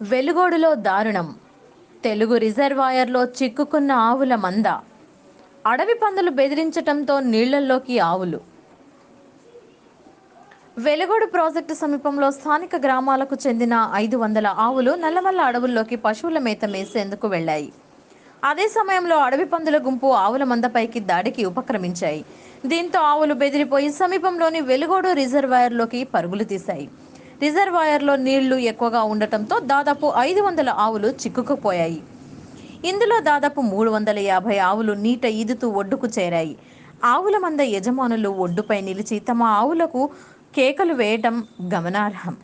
వెలుగోడులో దారుణం. తెలుగు రిజర్వాయర్లో చిక్కుకున్న ఆవుల మంద. అడవి పందులు బెదిరించటంతో నీళ్లల్లోకి ఆవులు. వెలుగోడు ప్రాజెక్టు సమీపంలో స్థానిక గ్రామాలకు చెందిన 500 ఆవులు నలమల అడవుల్లోకి పశువుల మేత మేసేందుకు వెళ్లాయి. అదే సమయంలో అడవి పందుల గుంపు ఆవుల మందపైకి దాడికి ఉపక్రమించాయి. దీంతో ఆవులు బెదిరిపోయి సమీపంలోని వెలుగోడు రిజర్వాయర్లోకి పరుగులు తీశాయి. రిజర్వాయర్లో నీళ్లు ఎక్కువగా ఉండటంతో దాదాపు 500 ఆవులు చిక్కుకుపోయాయి. ఇందులో దాదాపు 350 ఆవులు నీట ఈదుతూ ఒడ్డుకు చేరాయి. ఆవుల మంద యజమానులు ఒడ్డుపై నిలిచి తమ ఆవులకు కేకలు వేయటం గమనార్హం.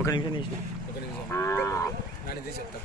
ఒక నిమిషం నాది చెప్తా.